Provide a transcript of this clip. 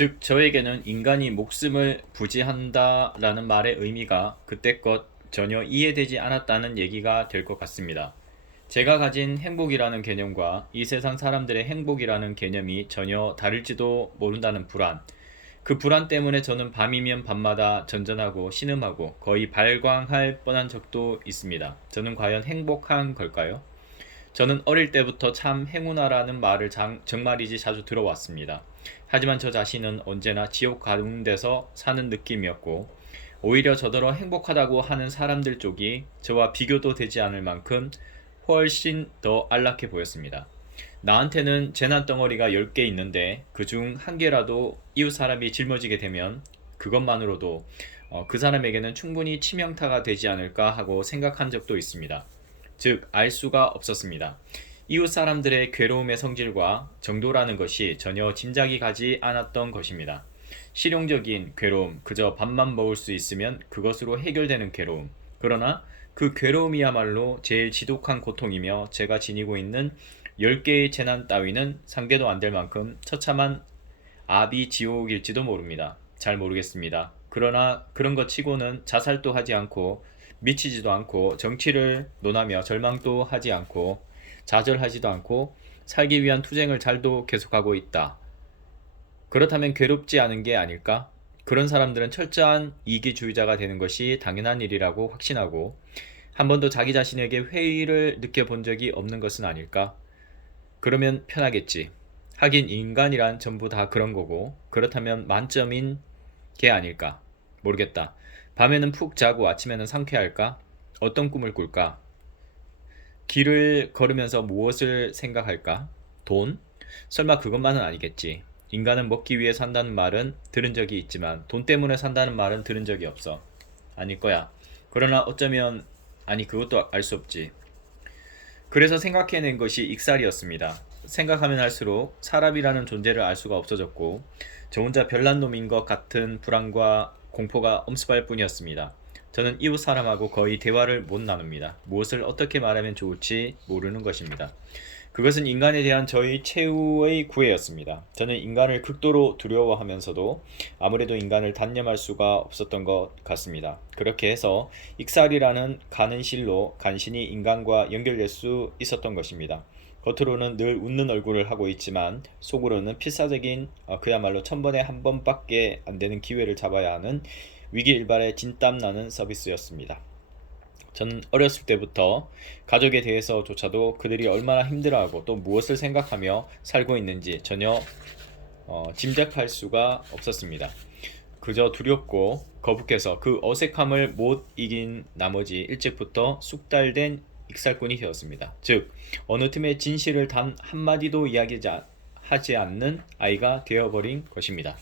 즉 저에게는 인간이 목숨을 부지한다라는 말의 의미가 그때껏 전혀 이해되지 않았다는 얘기가 될 것 같습니다. 제가 가진 행복이라는 개념과 이 세상 사람들의 행복이라는 개념이 전혀 다를지도 모른다는 불안. 그 불안 때문에 저는 밤이면 밤마다 전전하고 신음하고 거의 발광할 뻔한 적도 있습니다. 저는 과연 행복한 걸까요? 저는 어릴 때부터 참 행운아라는 말을 정말이지 자주 들어왔습니다. 하지만 저 자신은 언제나 지옥 가운데서 사는 느낌이었고, 오히려 저더러 행복하다고 하는 사람들 쪽이 저와 비교도 되지 않을 만큼 훨씬 더 안락해 보였습니다. 나한테는 재난 덩어리가 10개 있는데 그중 한 개라도 이웃 사람이 짊어지게 되면 그것만으로도 그 사람에게는 충분히 치명타가 되지 않을까 하고 생각한 적도 있습니다. 즉, 알 수가 없었습니다. 이웃 사람들의 괴로움의 성질과 정도라는 것이 전혀 짐작이 가지 않았던 것입니다. 실용적인 괴로움, 그저 밥만 먹을 수 있으면 그것으로 해결되는 괴로움. 그러나 그 괴로움이야말로 제일 지독한 고통이며 제가 지니고 있는 10개의 재난 따위는 상대도 안 될 만큼 처참한 아비지옥일지도 모릅니다. 잘 모르겠습니다. 그러나 그런 것 치고는 자살도 하지 않고 미치지도 않고 정치를 논하며 절망도 하지 않고 좌절하지도 않고 살기 위한 투쟁을 잘도 계속하고 있다. 그렇다면 괴롭지 않은 게 아닐까? 그런 사람들은 철저한 이기주의자가 되는 것이 당연한 일이라고 확신하고 한 번도 자기 자신에게 회의를 느껴본 적이 없는 것은 아닐까? 그러면 편하겠지. 하긴 인간이란 전부 다 그런 거고 그렇다면 만점인 게 아닐까? 모르겠다. 밤에는 푹 자고 아침에는 상쾌할까? 어떤 꿈을 꿀까? 길을 걸으면서 무엇을 생각할까? 돈? 설마 그것만은 아니겠지. 인간은 먹기 위해 산다는 말은 들은 적이 있지만 돈 때문에 산다는 말은 들은 적이 없어. 아닐 거야. 그러나 어쩌면 아니 그것도 알 수 없지. 그래서 생각해낸 것이 익살이었습니다. 생각하면 할수록 사람이라는 존재를 알 수가 없어졌고 저 혼자 별난 놈인 것 같은 불안과 공포가 엄습할 뿐이었습니다. 저는 이웃 사람하고 거의 대화를 못 나눕니다. 무엇을 어떻게 말하면 좋을지 모르는 것입니다. 그것은 인간에 대한 저의 최후의 구애였습니다. 저는 인간을 극도로 두려워하면서도 아무래도 인간을 단념할 수가 없었던 것 같습니다. 그렇게 해서 익살이라는 가는 실로 간신히 인간과 연결될 수 있었던 것입니다. 겉으로는 늘 웃는 얼굴을 하고 있지만 속으로는 필사적인 그야말로 1000번에 한 번밖에 안 되는 기회를 잡아야 하는 위기일발의 진땀나는 서비스였습니다. 저는 어렸을 때부터 가족에 대해서조차도 그들이 얼마나 힘들어하고 또 무엇을 생각하며 살고 있는지 전혀 짐작할 수가 없었습니다. 그저 두렵고 거북해서 그 어색함을 못 이긴 나머지 일찍부터 쑥달된 익살꾼이 되었습니다. 즉 어느 틈에 진실을 단 한마디도 이야기하지 않는 아이가 되어버린 것입니다.